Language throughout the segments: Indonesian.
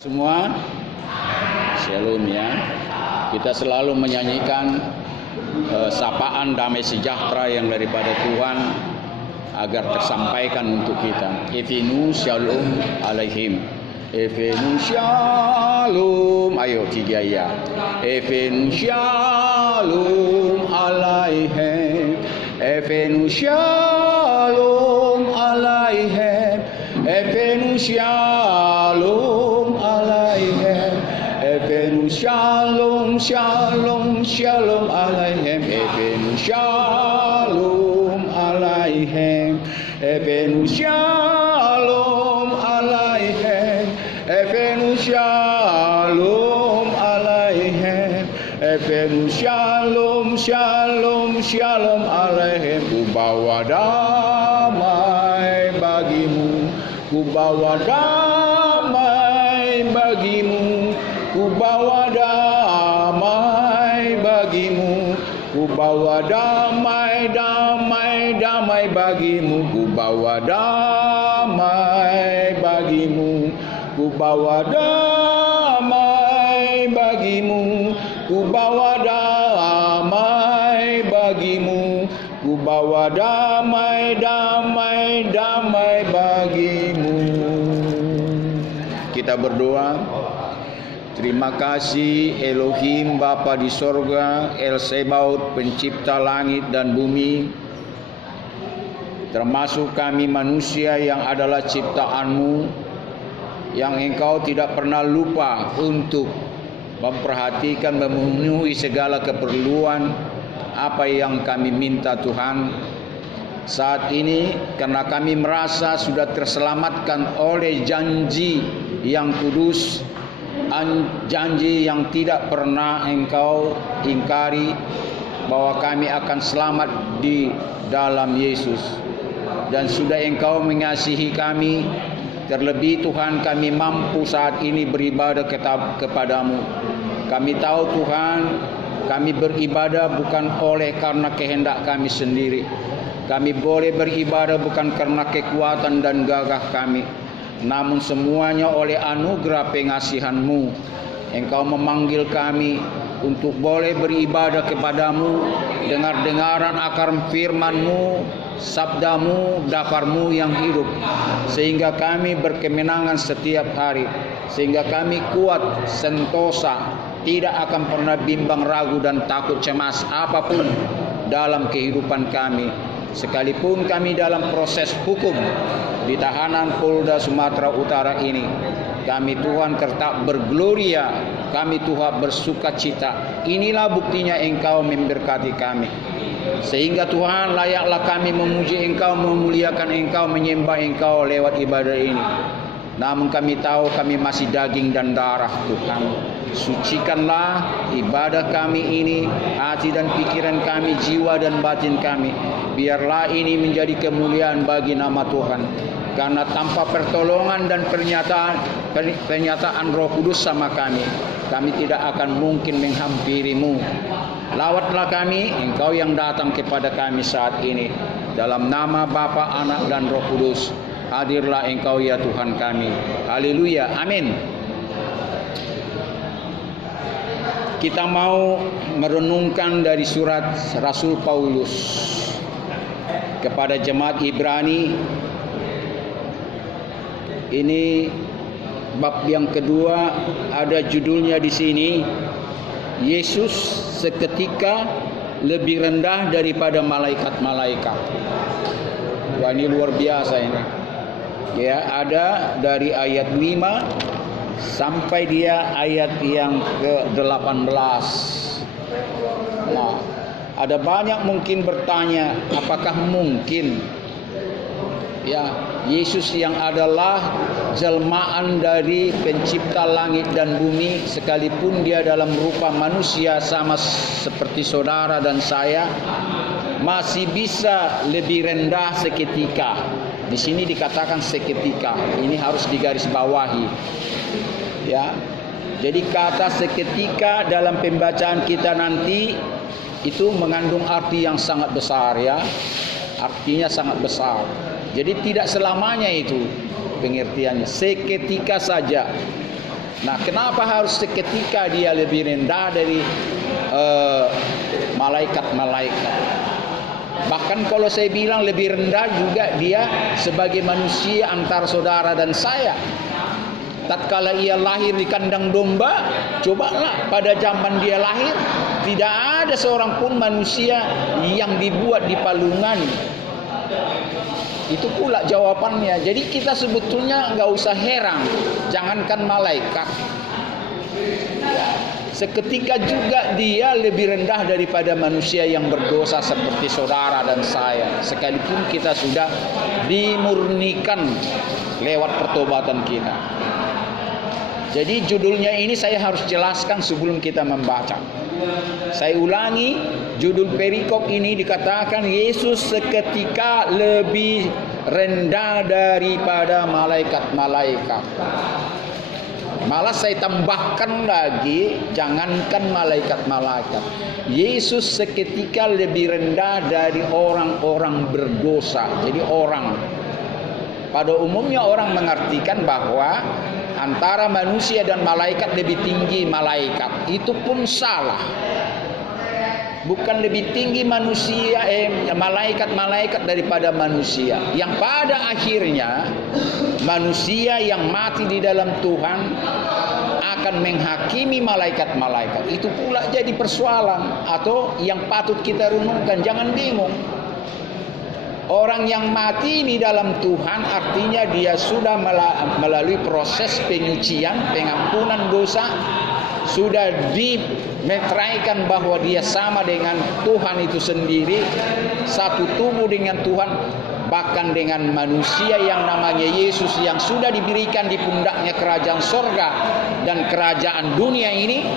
Semua, shalom ya. Kita selalu menyanyikan sapaan damai sejahtera yang daripada Tuhan agar tersampaikan untuk kita. Evenu shalom alaihim. Evenu shalom. Ayo tiga ya. Evenu shalom alaihim. Evenu shalom alaihim. Evenu shalom alaihim. Evenu shalom shalom shalom alaihim. Evenu shalom alaihim. Evenu shalom alaihim. Evenu shalom alaihim. Evenu shalom shalom shalom alaihim. Ku bawa damai bagimu, ku bawa damai bagimu, ku bawa damai bagimu, ku bawa damai damai damai bagimu, ku bawa damai bagimu, ku bawa damai bagimu, ku bawa damai bagimu, ku bawa damai damai damai bagimu. Kita berdoa. Terima kasih Elohim Bapa di sorga, El Sebaot pencipta langit dan bumi, termasuk kami manusia yang adalah ciptaan-Mu, yang Engkau tidak pernah lupa untuk memperhatikan, memenuhi segala keperluan apa yang kami minta Tuhan. Saat ini karena kami merasa sudah terselamatkan oleh janji yang kudus, janji yang tidak pernah Engkau ingkari, bahwa kami akan selamat di dalam Yesus. Dan sudah Engkau mengasihi kami. Terlebih Tuhan, kami mampu saat ini beribadah kepadamu. Kami tahu Tuhan, kami beribadah bukan oleh karena kehendak kami sendiri. Kami boleh beribadah bukan karena kekuatan dan gagah kami, namun semuanya oleh anugerah pengasihan-Mu. Engkau memanggil kami untuk boleh beribadah kepadamu, dengar-dengaran akan firman-Mu, sabda-Mu, dafar-Mu yang hidup, sehingga kami berkemenangan setiap hari, sehingga kami kuat, sentosa, tidak akan pernah bimbang, ragu dan takut cemas apapun dalam kehidupan kami. Sekalipun kami dalam proses hukum di tahanan Polda Sumatera Utara ini, kami Tuhan tetap bergloria, kami Tuhan bersukacita. Inilah buktinya Engkau memberkati kami, sehingga Tuhan layaklah kami memuji Engkau, memuliakan Engkau, menyembah Engkau lewat ibadah ini. Namun kami tahu kami masih daging dan darah Tuhan. Sucikanlah ibadah kami ini, hati dan pikiran kami, jiwa dan batin kami. Biarlah ini menjadi kemuliaan bagi nama Tuhan. Karena tanpa pertolongan dan pernyataan Roh Kudus sama kami tidak akan mungkin menghampiri-Mu. Lawatlah kami, Engkau yang datang kepada kami saat ini. Dalam nama Bapa, Anak dan Roh Kudus, hadirlah Engkau ya Tuhan kami. Haleluya, amin. Kita mau merenungkan dari surat Rasul Paulus kepada jemaat Ibrani. Ini bab yang kedua, ada judulnya di sini, Yesus seketika lebih rendah daripada malaikat-malaikat. Wah, ini luar biasa ini. Ya, ada dari ayat 5 sampai dia ayat yang ke-18. Nah, ada banyak mungkin bertanya, apakah mungkin ya Yesus yang adalah jelmaan dari pencipta langit dan bumi, sekalipun dia dalam rupa manusia sama seperti saudara dan saya, masih bisa lebih rendah seketika. Di sini dikatakan seketika. Ini harus digarisbawahi. Ya. Jadi kata seketika dalam pembacaan kita nanti itu mengandung arti yang sangat besar ya. Artinya sangat besar. Jadi tidak selamanya itu pengertiannya, seketika saja. Nah, kenapa harus seketika dia lebih rendah dari malaikat-malaikat? Bahkan kalau saya bilang lebih rendah juga dia sebagai manusia antara saudara dan saya. Tatkala ia lahir di kandang domba, cobalah pada zaman dia lahir, tidak ada seorang pun manusia yang dibuat di palungan. Itu pula jawabannya. Jadi kita sebetulnya nggak usah heran, jangankan malaikat. Seketika juga dia lebih rendah daripada manusia yang berdosa seperti saudara dan saya. Sekalipun kita sudah dimurnikan lewat pertobatan kita. Jadi judulnya ini saya harus jelaskan sebelum kita membaca. Saya ulangi, judul perikop ini dikatakan Yesus seketika lebih rendah daripada malaikat-malaikat. Malah saya tambahkan lagi, jangankan malaikat-malaikat, Yesus seketika lebih rendah dari orang-orang berdosa. Jadi orang, pada umumnya orang mengartikan bahwa antara manusia dan malaikat lebih tinggi malaikat. Itu pun salah. Bukan lebih tinggi manusia, malaikat-malaikat daripada manusia. Yang pada akhirnya manusia yang mati di dalam Tuhan akan menghakimi malaikat-malaikat. Itu pula jadi persoalan atau yang patut kita renungkan. Jangan bingung. Orang yang mati di dalam Tuhan artinya dia sudah melalui proses penyucian, pengampunan dosa, sudah dimeteraikan bahwa dia sama dengan Tuhan itu sendiri, satu tubuh dengan Tuhan, bahkan dengan manusia yang namanya Yesus yang sudah diberikan di pundaknya kerajaan sorga dan kerajaan dunia ini,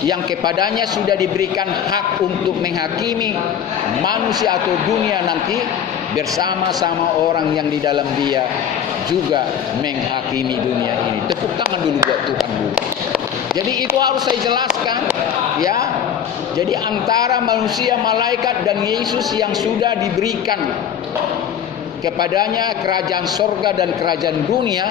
yang kepadanya sudah diberikan hak untuk menghakimi manusia atau dunia nanti bersama-sama orang yang di dalam dia juga menghakimi dunia ini. Tepuk tangan dulu buat Tuhan dulu. Jadi itu harus saya jelaskan, ya. Jadi antara manusia, malaikat dan Yesus yang sudah diberikan kepadanya kerajaan sorga dan kerajaan dunia,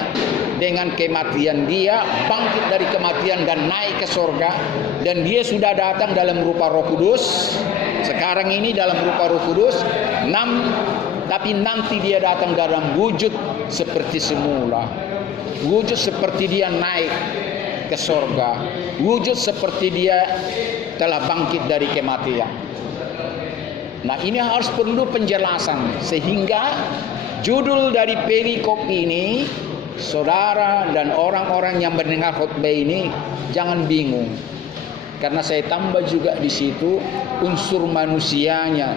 dengan kematian dia bangkit dari kematian dan naik ke sorga, dan dia sudah datang dalam rupa Roh Kudus. Sekarang ini dalam rupa Roh Kudus, tapi nanti dia datang dalam wujud seperti semula, wujud seperti dia naik ke sorga, wujud seperti dia telah bangkit dari kematian. Nah, ini harus perlu penjelasan, sehingga judul dari perikop ini, saudara dan orang-orang yang mendengar khotbah ini jangan bingung, karena saya tambah juga di situ unsur manusianya.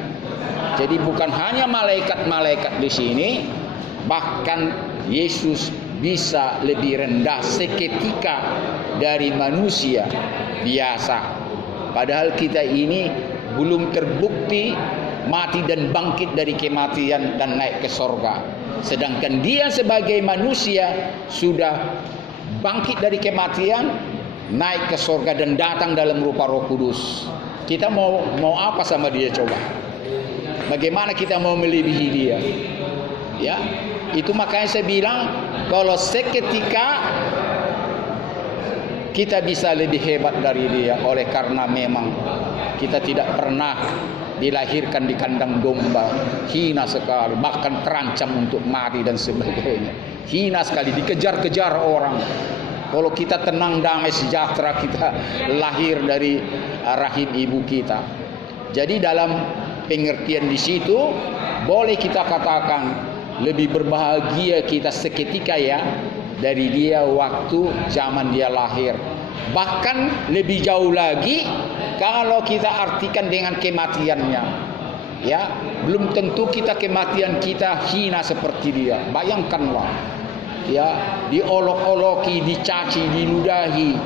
Jadi bukan hanya malaikat-malaikat di sini, bahkan Yesus bisa lebih rendah seketika dari manusia biasa. Padahal kita ini belum terbukti mati dan bangkit dari kematian dan naik ke sorga. Sedangkan dia sebagai manusia sudah bangkit dari kematian, naik ke sorga dan datang dalam rupa Roh Kudus. Kita mau apa sama dia coba? Bagaimana kita mau melebihi dia? Ya, itu makanya saya bilang kalau seketika kita bisa lebih hebat dari dia, oleh karena memang kita tidak pernah dilahirkan di kandang domba, hina sekali, bahkan terancam untuk mati dan sebagainya, hina sekali, dikejar-kejar orang. Kalau kita tenang, damai, sejahtera, kita lahir dari rahim ibu kita. Jadi dalam pengertian di situ boleh kita katakan lebih berbahagia kita seketika ya dari dia waktu zaman dia lahir. Bahkan lebih jauh lagi kalau kita artikan dengan kematiannya. Ya, belum tentu kita kematian kita hina seperti dia. Bayangkanlah, ya, diolok-oloki, dicaci, diludahi,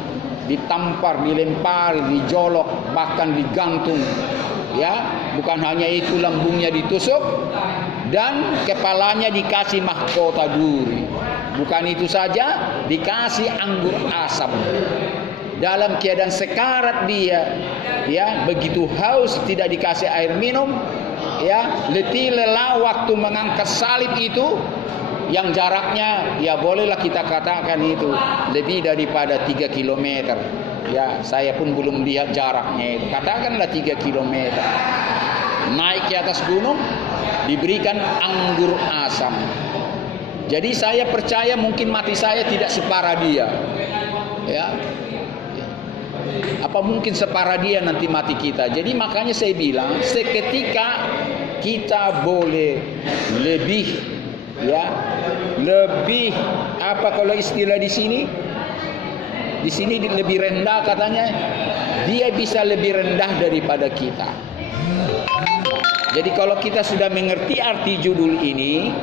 ditampar, dilempari, dijolok, bahkan digantung. Ya, bukan hanya itu, lambungnya ditusuk dan kepalanya dikasih mahkota duri. Bukan itu saja, dikasih anggur asam. Dalam keadaan sekarat dia, ya, begitu haus tidak dikasih air minum, ya, letih lelah waktu mengangkat salib itu, yang jaraknya ya bolehlah kita katakan itu lebih daripada 3 kilometer. Ya, saya pun belum lihat jaraknya itu. Katakanlah 3 kilometer. Naik ke atas gunung, diberikan anggur asam. Jadi saya percaya mungkin mati saya tidak separah dia. Ya. Apa mungkin separah dia nanti mati kita. Jadi makanya saya bilang seketika kita boleh lebih, ya, lebih apa kalau istilah di sini? Di sini lebih rendah katanya. Dia bisa lebih rendah daripada kita. Jadi kalau kita sudah mengerti arti judul ini,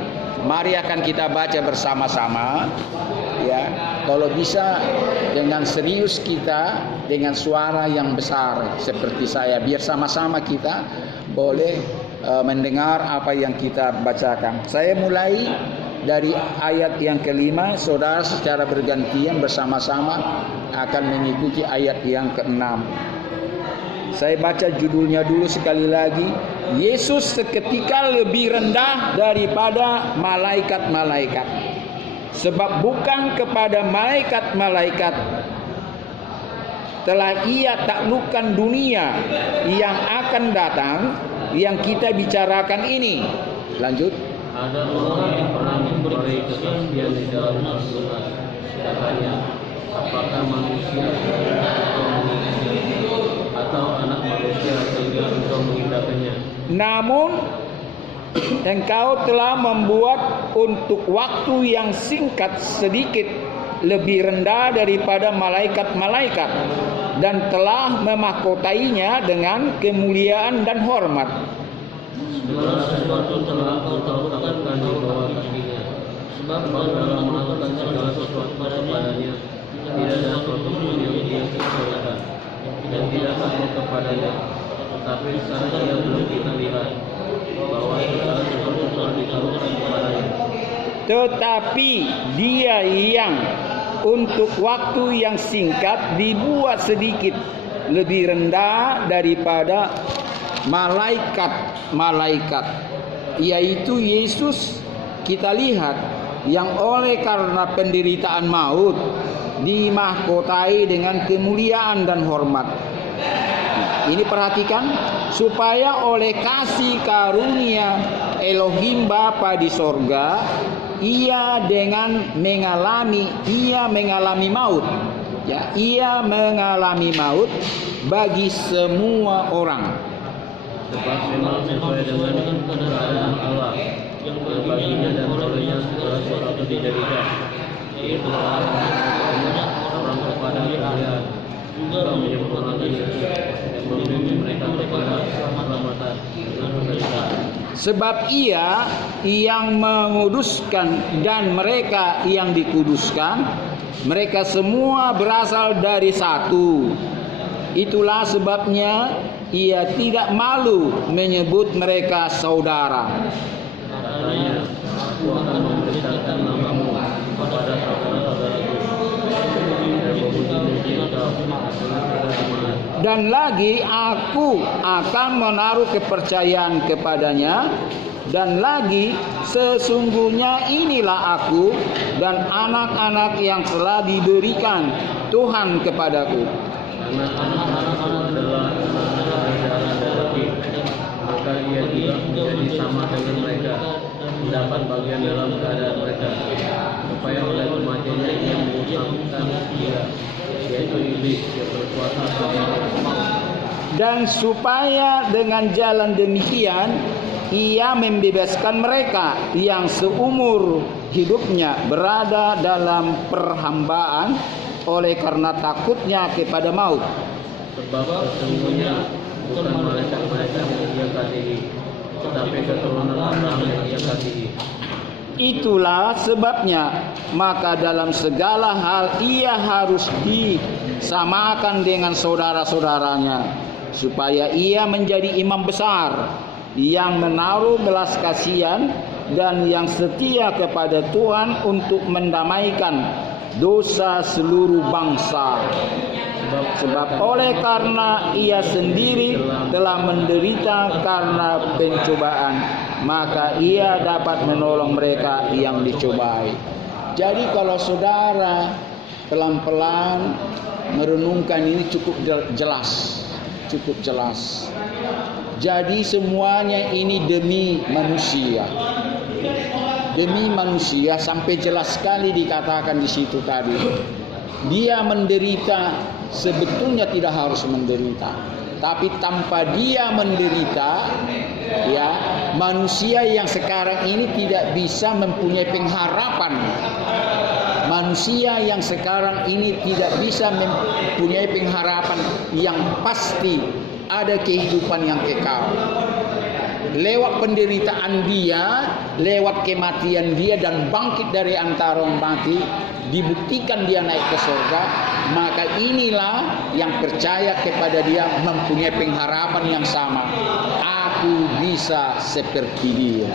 mari akan kita baca bersama-sama, ya. Kalau bisa dengan serius kita, dengan suara yang besar seperti saya, biar sama-sama kita boleh mendengar apa yang kita bacakan. Saya mulai dari ayat yang kelima, saudara secara bergantian bersama-sama akan mengikuti ayat yang keenam. Saya baca judulnya dulu sekali lagi. Yesus seketika lebih rendah daripada malaikat-malaikat. Sebab bukan kepada malaikat-malaikat telah ia taklukkan dunia yang akan datang yang kita bicarakan ini. Lanjut. Ada orang yang pernah memberi kesaksian di dalam Al-Quran, katanya, apakah manusia atau anak manusia sehingga engkau mengindahkannya? Namun engkau telah membuat untuk waktu yang singkat sedikit lebih rendah daripada malaikat-malaikat dan telah memahkotainya dengan kemuliaan dan hormat. Segala sesuatu telah engkau taklukkan di bawah kakinya. Sebab dalam melakukan segala sesuatu kepadanya tidak ada sesuatu pun yang dia kesulitan dan tidak takut kepadanya. Tetapi sekarang ia belum kita lihat bahwa segala sesuatu telah ditaklukkan kepadanya. Tetapi dia yang untuk waktu yang singkat dibuat sedikit lebih rendah daripada malaikat-malaikat, yaitu Yesus kita lihat yang oleh karena penderitaan maut dimahkotai dengan kemuliaan dan hormat. Ini perhatikan, supaya oleh kasih karunia Elohim Bapa di sorga ia mengalami maut, ya, ia mengalami maut bagi semua orang. Sebab memang sesuai dengan keadaan Allah yang baginya dan olehnya segala sesuatu dijadikan, yaitu orang kepada kemuliaan, juga menyempurnakan Yesus yang membimbing mereka kepada keselamatan dengan penderitaan. Sebab ia yang menguduskan dan mereka yang dikuduskan, mereka semua berasal dari satu. Itulah sebabnya ia tidak malu menyebut mereka saudara. Katanya, aku akan memberitakan namamu kepada saudara-saudaraku dan memuji engkau. Dan lagi aku akan menaruh kepercayaan kepadanya. Dan lagi sesungguhnya inilah aku dan anak-anak yang telah diberikan Tuhan kepadaku. Karena anak-anak adalah anak-anak darah dan daging, maka ia juga menjadi sama dengan mereka, mendapat bagian dalam keadaan mereka, supaya oleh kematiannya ia mengusapkan dia, yaitu iblis yang berkuasa atas maut. Dan supaya dengan jalan demikian ia membebaskan mereka yang seumur hidupnya berada dalam perhambaan oleh karena takutnya kepada maut. Sebab sesungguhnya bukan malaikat-malaikat yang ia kasihi, tetapi keturunan Abraham yang ia kasihi. Itulah sebabnya maka dalam segala hal ia harus disamakan dengan saudara-saudaranya, supaya ia menjadi imam besar yang menaruh belas kasihan dan yang setia kepada Tuhan untuk mendamaikan dosa seluruh bangsa. Sebab oleh karena ia sendiri telah menderita karena pencobaan, maka ia dapat menolong mereka yang dicobai. Jadi kalau saudara pelan-pelan merenungkan ini cukup jelas. Jadi semuanya ini demi manusia. Demi manusia, sampai jelas sekali dikatakan di situ tadi. Dia menderita, sebetulnya tidak harus menderita. Tapi tanpa dia menderita, ya, manusia yang sekarang ini tidak bisa mempunyai pengharapan. Manusia yang sekarang ini tidak bisa mempunyai pengharapan yang pasti ada kehidupan yang kekal. Lewat penderitaan dia, lewat kematian dia dan bangkit dari antara orang mati, dibuktikan dia naik ke surga. Maka inilah yang percaya kepada dia mempunyai pengharapan yang sama. Aku bisa seperti dia.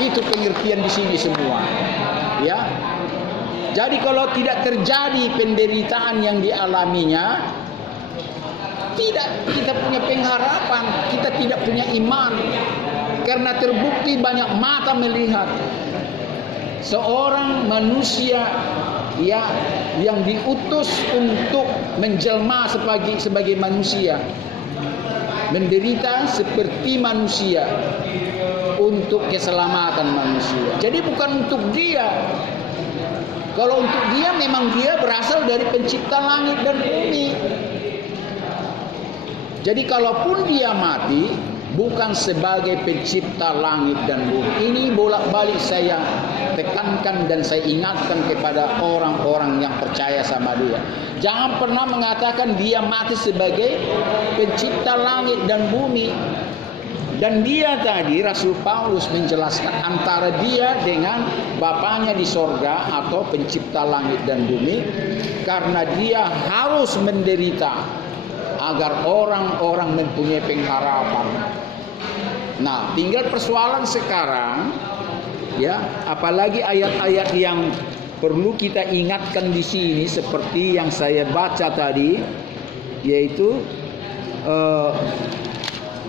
Itu pengertian di sini semua. Ya. Jadi kalau tidak terjadi penderitaan yang dialaminya, tidak kita punya pengharapan, kita tidak punya iman. Karena terbukti banyak mata melihat seorang manusia, ya, yang diutus untuk menjelma sebagai manusia, menderita seperti manusia untuk keselamatan manusia. Jadi bukan untuk dia. Kalau untuk dia, memang dia berasal dari pencipta langit dan bumi. Jadi kalaupun dia mati, bukan sebagai pencipta langit dan bumi. Ini bolak-balik saya tekankan dan saya ingatkan kepada orang-orang yang percaya sama dia. Jangan pernah mengatakan dia mati sebagai pencipta langit dan bumi. Dan dia tadi, Rasul Paulus menjelaskan antara dia dengan Bapaknya di sorga atau pencipta langit dan bumi. Karena dia harus menderita agar orang-orang mempunyai pengharapan. Nah, tinggal persoalan sekarang, ya, apalagi ayat-ayat yang perlu kita ingatkan di sini seperti yang saya baca tadi, yaitu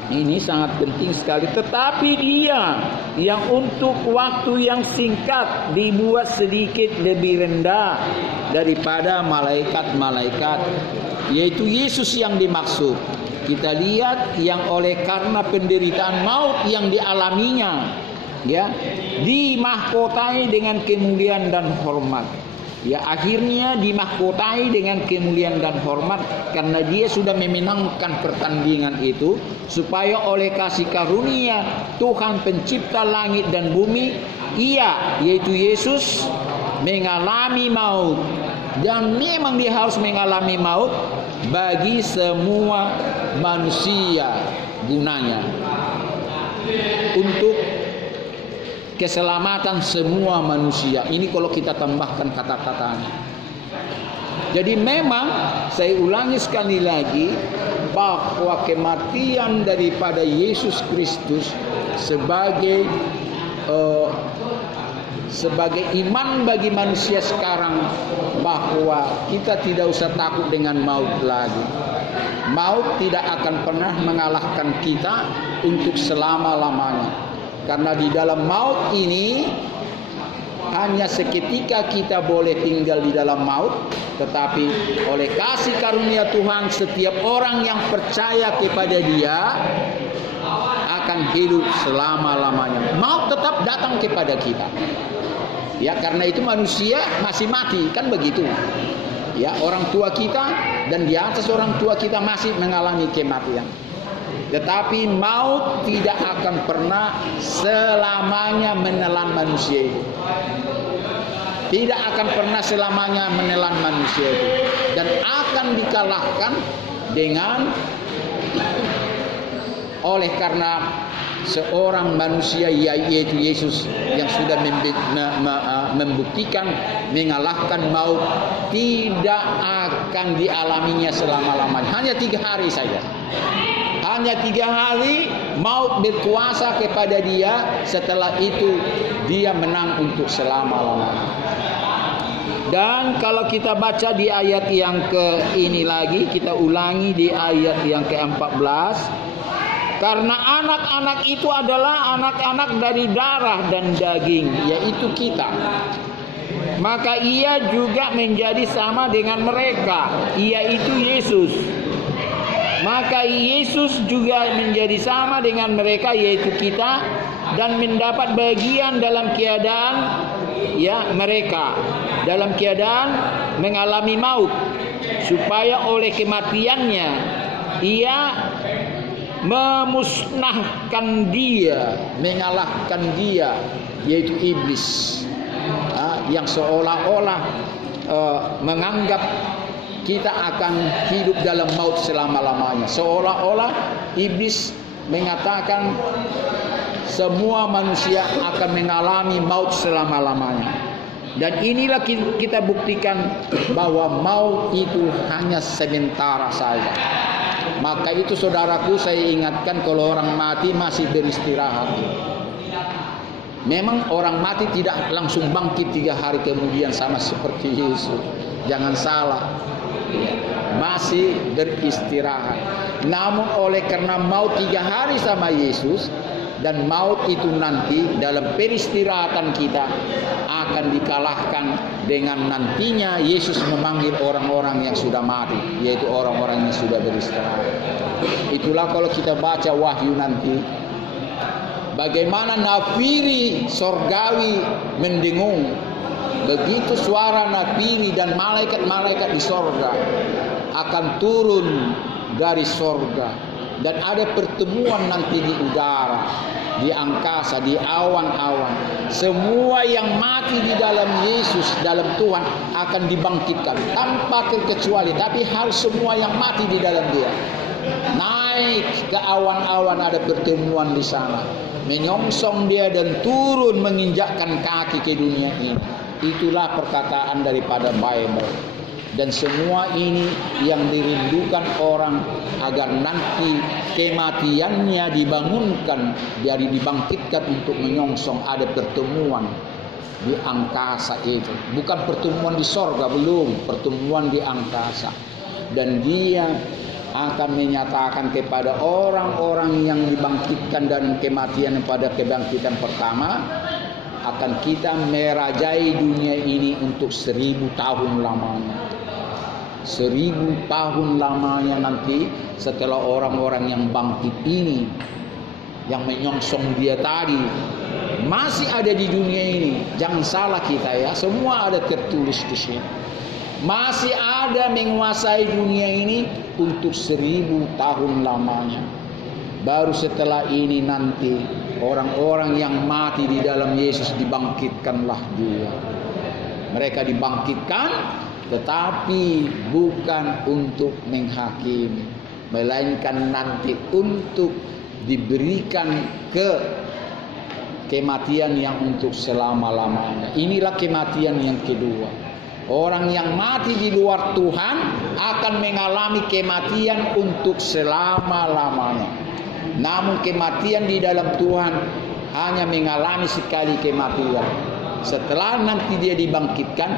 ini sangat penting sekali. Tetapi dia yang untuk waktu yang singkat dibuat sedikit lebih rendah daripada malaikat-malaikat, yaitu Yesus yang dimaksud. Kita lihat yang oleh karena penderitaan maut yang dialaminya, ya, dimahkotai dengan kemuliaan dan hormat. Ya, akhirnya dimahkotai dengan kemuliaan dan hormat karena dia sudah memenangkan pertandingan itu, supaya oleh kasih karunia Tuhan pencipta langit dan bumi, ia, yaitu Yesus, mengalami maut. Dan memang dia harus mengalami maut bagi semua manusia gunanya, untuk keselamatan semua manusia. Ini kalau kita tambahkan kata-katanya. Jadi memang saya ulangi sekali lagi bahwa kematian daripada Yesus Kristus sebagai iman bagi manusia sekarang, bahwa kita tidak usah takut dengan maut lagi. Maut tidak akan pernah mengalahkan kita untuk selama-lamanya. Karena di dalam maut ini hanya seketika kita boleh tinggal di dalam maut, tetapi oleh kasih karunia Tuhan setiap orang yang percaya kepada Dia akan hidup selama-lamanya. Maut tetap datang kepada kita. Ya, karena itu manusia masih mati, kan begitu. Ya, orang tua kita dan di atas orang tua kita masih mengalami kematian. Tetapi maut tidak akan pernah selamanya menelan manusia itu. Tidak akan pernah selamanya menelan manusia itu. Dan akan dikalahkan dengan oleh karena seorang manusia, yaitu Yesus, yang sudah membuktikan mengalahkan maut, tidak akan dialaminya selama-lamanya. Hanya 3 hari saja. Hanya 3 hari maut berkuasa kepada dia. Setelah itu dia menang untuk selama-lamanya. Dan kalau kita baca di ayat yang ke ini lagi, kita ulangi di ayat yang ke-14. Karena anak-anak itu adalah anak-anak dari darah dan daging, yaitu kita. Maka ia juga menjadi sama dengan mereka, yaitu Yesus. Maka Yesus juga menjadi sama dengan mereka, yaitu kita, dan mendapat bagian dalam keadaan mereka, dalam keadaan mengalami maut, supaya oleh kematiannya ia memusnahkan dia, mengalahkan dia, yaitu iblis, yang seolah-olah menganggap kita akan hidup dalam maut selama-lamanya. Seolah-olah iblis mengatakan semua manusia akan mengalami maut selama-lamanya. Dan inilah kita buktikan bahwa maut itu hanya sementara saja. Maka itu saudaraku, saya ingatkan, kalau orang mati masih beristirahat. Memang orang mati tidak langsung bangkit 3 hari kemudian sama seperti Yesus. Jangan salah, masih beristirahat. Namun oleh karena maut 3 hari sama Yesus, dan maut itu nanti dalam peristirahatan kita akan dikalahkan dengan nantinya Yesus memanggil orang-orang yang sudah mati, yaitu orang-orang yang sudah beristirahat. Itulah kalau kita baca Wahyu nanti, bagaimana nafiri sorgawi mendengung. Begitu suara nafiri dan malaikat-malaikat di sorga akan turun dari sorga, dan ada pertemuan nanti di udara, di angkasa, di awan-awan. Semua yang mati di dalam Yesus, dalam Tuhan, akan dibangkitkan tanpa terkecuali. Tapi harus semua yang mati di dalam Dia naik ke awan-awan, ada pertemuan di sana, menyongsong Dia dan turun menginjakkan kaki ke dunia ini. Itulah perkataan daripada Bible. Dan semua ini yang dirindukan orang, agar nanti kematiannya dibangunkan, dari dibangkitkan untuk menyongsong ada pertemuan di angkasa itu. Bukan pertemuan di sorga, belum, pertemuan di angkasa. Dan Dia akan menyatakan kepada orang-orang yang dibangkitkan dan kematian pada kebangkitan pertama, akan kita merajai dunia ini untuk 1000 tahun lamanya. 1000 tahun lamanya nanti, setelah orang-orang yang bangkit ini, yang menyongsong Dia tadi, masih ada di dunia ini. Jangan salah kita ya, semua ada tertulis di sini. Masih ada menguasai dunia ini untuk 1000 tahun lamanya. Baru setelah ini nanti orang-orang yang mati di dalam Yesus dibangkitkanlah juga. Mereka dibangkitkan, tetapi bukan untuk menghakimi, melainkan nanti untuk diberikan ke kematian yang untuk selama-lamanya. Inilah kematian yang kedua. Orang yang mati di luar Tuhan akan mengalami kematian untuk selama-lamanya. Namun kematian di dalam Tuhan hanya mengalami sekali kematian. Setelah nanti dia dibangkitkan,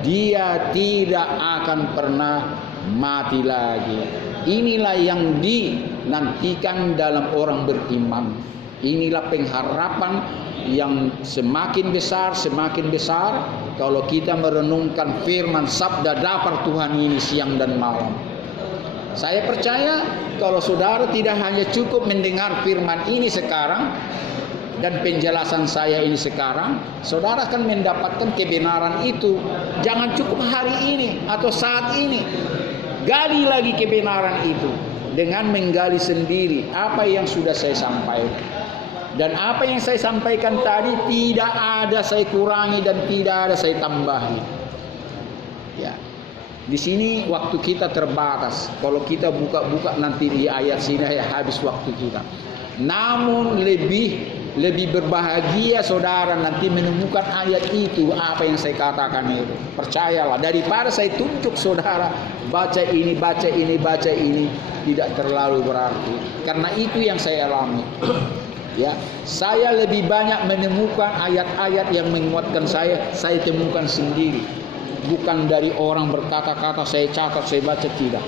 dia tidak akan pernah mati lagi. Inilah yang dinantikan dalam orang beriman. Inilah pengharapan yang semakin besar kalau kita merenungkan firman sabda dapur Tuhan ini siang dan malam. Saya percaya kalau saudara tidak hanya cukup mendengar firman ini sekarang dan penjelasan saya ini sekarang, saudara akan mendapatkan kebenaran itu. Jangan cukup hari ini atau saat ini. Gali lagi kebenaran itu dengan menggali sendiri apa yang sudah saya sampaikan. Dan apa yang saya sampaikan tadi tidak ada saya kurangi dan tidak ada saya tambahi. Ya. Di sini waktu kita terbatas. Kalau kita buka-buka nanti di ayat sini habis waktu kita. Namun lebih berbahagia saudara nanti menemukan ayat itu, apa yang saya katakan itu. Percayalah, daripada saya tunjuk saudara baca ini, tidak terlalu berarti. Karena itu yang saya alami. Ya, saya lebih banyak menemukan ayat-ayat yang menguatkan saya temukan sendiri. bukan dari orang berkata-kata, saya catat, saya baca, tidak.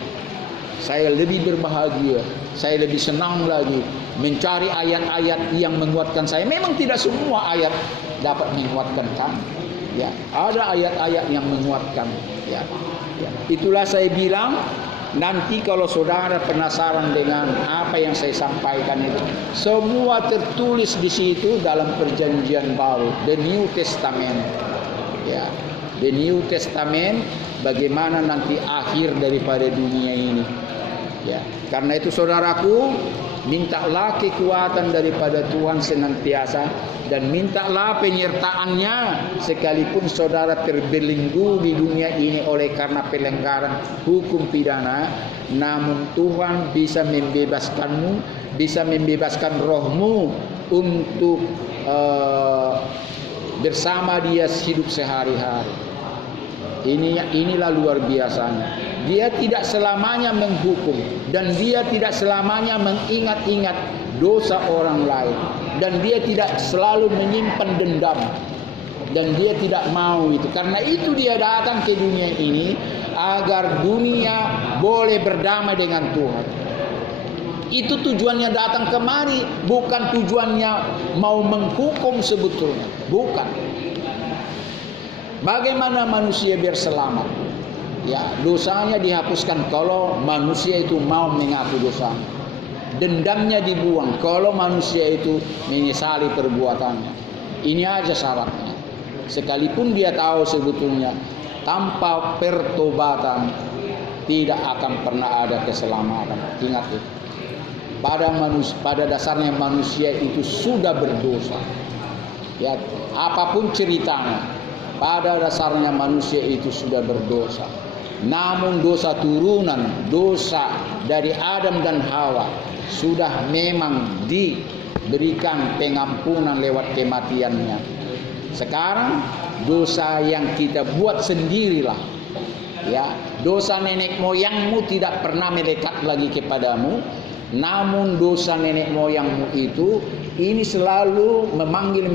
Saya lebih berbahagia, saya lebih senang lagi mencari ayat-ayat yang menguatkan saya. Memang tidak semua ayat dapat menguatkan kami. Ya, ada ayat-ayat yang menguatkan. Ya. Itulah saya bilang, nanti kalau saudara penasaran dengan apa yang saya sampaikan itu, semua tertulis di situ dalam Perjanjian Baru, the New Testament. Ya, the New Testament, bagaimana nanti akhir daripada dunia ini. Ya, karena itu saudaraku, mintalah kekuatan daripada Tuhan senantiasa dan mintalah penyertaannya sekalipun saudara terbelenggu di dunia ini oleh karena pelanggaran hukum pidana, namun Tuhan bisa membebaskanmu, bisa membebaskan rohmu untuk bersama Dia hidup sehari-hari. Inilah luar biasanya. Dia tidak selamanya menghukum dan dia tidak selamanya mengingat-ingat dosa orang lain, dan dia tidak selalu menyimpan dendam, dan dia tidak mau itu. Karena itu dia datang ke dunia ini agar dunia boleh berdamai dengan Tuhan. Itu tujuannya datang kemari, bukan tujuannya mau menghukum sebetulnya, bukan. Bagaimana manusia biar selamat? Ya, dosanya dihapuskan kalau manusia itu mau mengaku dosanya. Dendamnya dibuang kalau manusia itu menyesali perbuatannya. Ini aja syaratnya. Sekalipun dia tahu sebetulnya tanpa pertobatan tidak akan pernah ada keselamatan. Ingat itu. Pada dasarnya manusia itu sudah berdosa. Ya, apapun ceritanya, pada dasarnya manusia itu sudah berdosa. Namun dosa turunan, dosa dari Adam dan Hawa sudah memang diberikan pengampunan lewat kematiannya. Sekarang dosa yang kita buat sendirilah. Ya, dosa nenek moyangmu tidak pernah melekat lagi kepadamu. Namun dosa nenek moyangmu itu ini selalu memanggil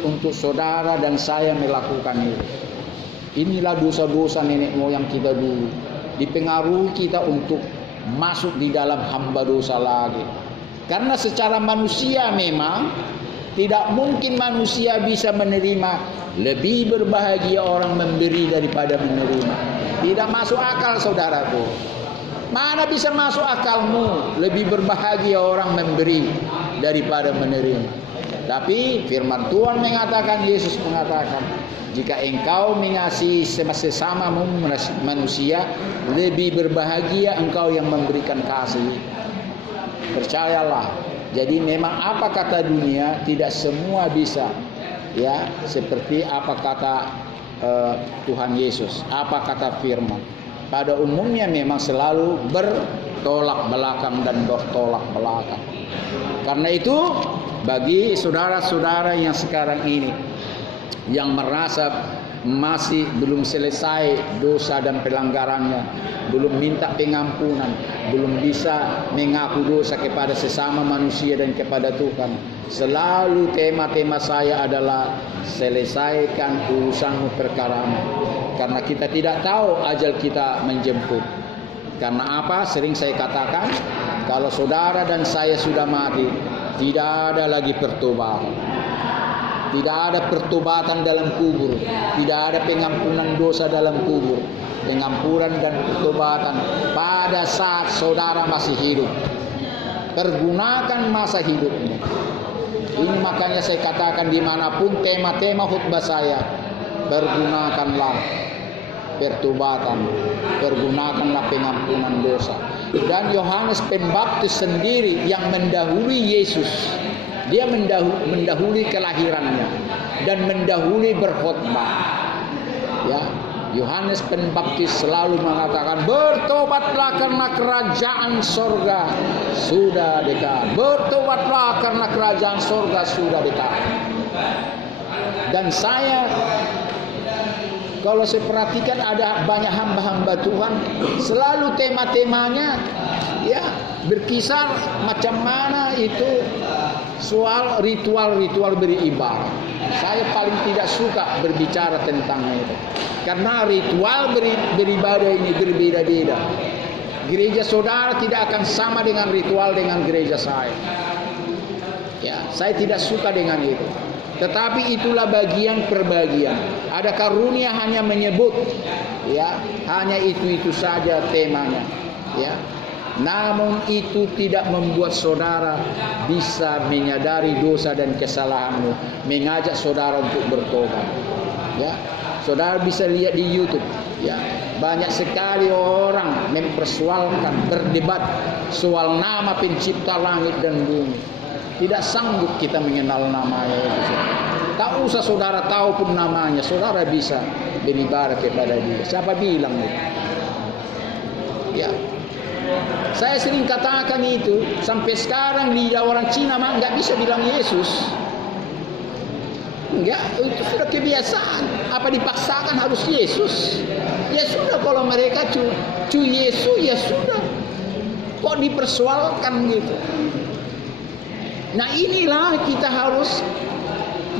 untuk saudara dan saya melakukan itu. Inilah dosa-dosa nenek moyang kita dulu, dipengaruhi kita untuk masuk di dalam hamba dosa lagi. Karena secara manusia memang tidak mungkin manusia bisa menerima. Lebih berbahagia orang memberi daripada menerima. Tidak masuk akal saudaraku. Mana bisa masuk akalmu? Lebih berbahagia orang memberi daripada menerima. Tapi firman Tuhan mengatakan, Yesus mengatakan, jika engkau mengasihi sesamamu manusia, lebih berbahagia engkau yang memberikan kasih. Percayalah. Jadi memang apa kata dunia tidak semua bisa, ya, seperti apa kata Tuhan Yesus, apa kata firman. Pada umumnya memang selalu bertolak belakang dan bertolak belakang. Karena itu bagi saudara-saudara yang sekarang ini yang merasa masih belum selesai dosa dan pelanggarannya, belum minta pengampunan, belum bisa mengaku dosa kepada sesama manusia dan kepada Tuhan, selalu tema-tema saya adalah selesaikan urusanmu perkaramu. Karena kita tidak tahu ajal kita menjemput. Karena apa? Sering saya katakan, kalau saudara dan saya sudah mati, tidak ada lagi pertobatan. Tidak ada pertobatan dalam kubur. Tidak ada pengampunan dosa dalam kubur. Pengampunan dan pertobatan pada saat saudara masih hidup. Pergunakan masa hidupmu. Ini makanya saya katakan dimanapun tema-tema khutbah saya, pergunakanlah pertobatan, pergunakanlah pengampunan dosa. Dan Yohanes Pembaptis sendiri yang mendahului Yesus, dia mendahului kelahirannya dan mendahului berkhotbah. Ya, Yohanes Pembaptis selalu mengatakan, bertobatlah karena kerajaan sorga sudah dekat. Bertobatlah karena kerajaan sorga sudah dekat. Dan saya, kalau saya perhatikan ada banyak hamba-hamba Tuhan, selalu tema-temanya ya berkisar macam mana itu soal ritual-ritual beribadah. Saya paling tidak suka berbicara tentang itu. Karena ritual beribadah ini berbeda-beda. Gereja saudara tidak akan sama dengan ritual dengan gereja saya. Ya, saya tidak suka dengan itu. Tetapi itulah bagian per bagian. Ada karunia hanya menyebut, ya, hanya itu saja temanya, ya. Namun itu tidak membuat saudara bisa menyadari dosa dan kesalahanmu, mengajak saudara untuk bertobat. Ya, saudara bisa lihat di YouTube. Ya, banyak sekali orang mempersoalkan, berdebat soal nama pencipta langit dan bumi. Tidak sanggup kita mengenal namanya. Tak usah saudara tahu pun namanya, saudara bisa beribadah kepada dia. Siapa bilang itu? Ya. Saya sering katakan itu, sampai sekarang lidah orang Cina mah nggak bisa bilang Yesus. Enggak, itu sudah kebiasaan. Apa dipaksakan harus Yesus? Ya sudah, kalau mereka cu Yesus ya sudah. Kok dipersoalkan gitu? Nah inilah kita harus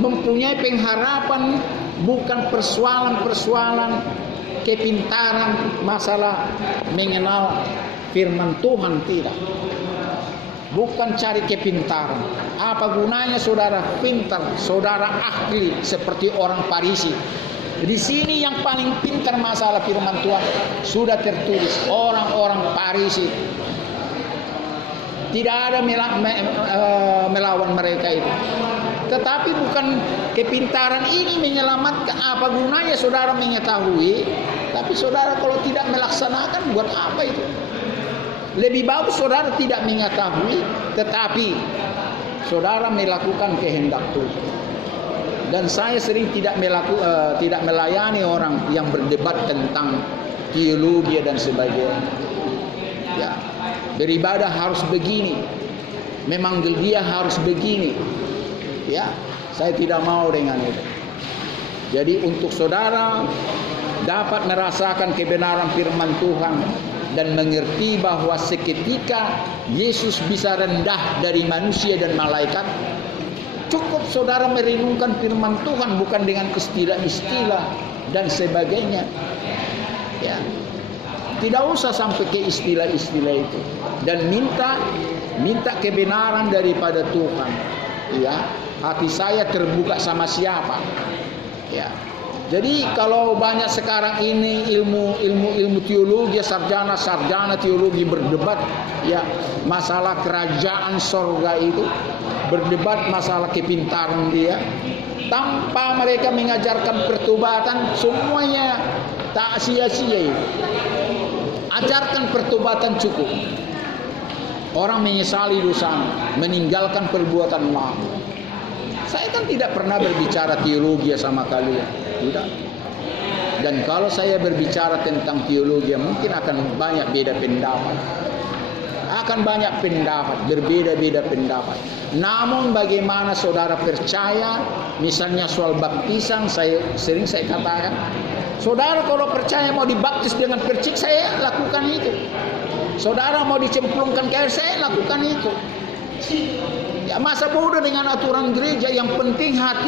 mempunyai pengharapan, bukan persoalan-persoalan kepintaran masalah mengenal firman Tuhan, tidak. Bukan cari kepintaran. Apa gunanya saudara pintar, saudara ahli seperti orang Farisi? Di sini yang paling pintar masalah firman Tuhan sudah tertulis, orang-orang Farisi. Tidak ada melawan mereka itu. Tetapi bukan kepintaran ini menyelamatkan. Apa gunanya saudara mengetahui, tapi saudara kalau tidak melaksanakan, buat apa itu? Lebih bagus saudara tidak mengetahui, tetapi saudara melakukan kehendak Tuhan. Dan saya sering tidak melayani orang yang berdebat tentang teologi dan sebagainya. Ya, beribadah harus begini, memanggil dia harus begini. Ya, saya tidak mau dengan itu. Jadi untuk saudara dapat merasakan kebenaran firman Tuhan dan mengerti bahwa seketika Yesus bisa rendah dari manusia dan malaikat, cukup saudara merenungkan firman Tuhan, bukan dengan istilah-istilah dan sebagainya. Ya, tidak usah sampai ke istilah-istilah itu, dan minta kebenaran daripada Tuhan. Ya, hati saya terbuka sama siapa. Ya. Jadi kalau banyak sekarang ini ilmu teologi, sarjana teologi berdebat ya masalah kerajaan sorga itu, berdebat masalah kepintaran dia, tanpa mereka mengajarkan pertobatan, semuanya tak sia-sia itu. Ajarkan pertobatan cukup. Orang menyesali dosa, meninggalkan perbuatan lama. Saya kan tidak pernah berbicara teologi sama kalian. Tidak. Dan kalau saya berbicara tentang teologi, mungkin akan banyak beda pendapat. Akan banyak pendapat, berbeda-beda pendapat. Namun bagaimana saudara percaya, misalnya soal baptisan, saya katakan, saudara kalau percaya mau dibaptis dengan percik, saya lakukan itu. Saudara mau dicemplungkan ke air, saya lakukan itu. Ya, masa bodoh dengan aturan gereja, yang penting hati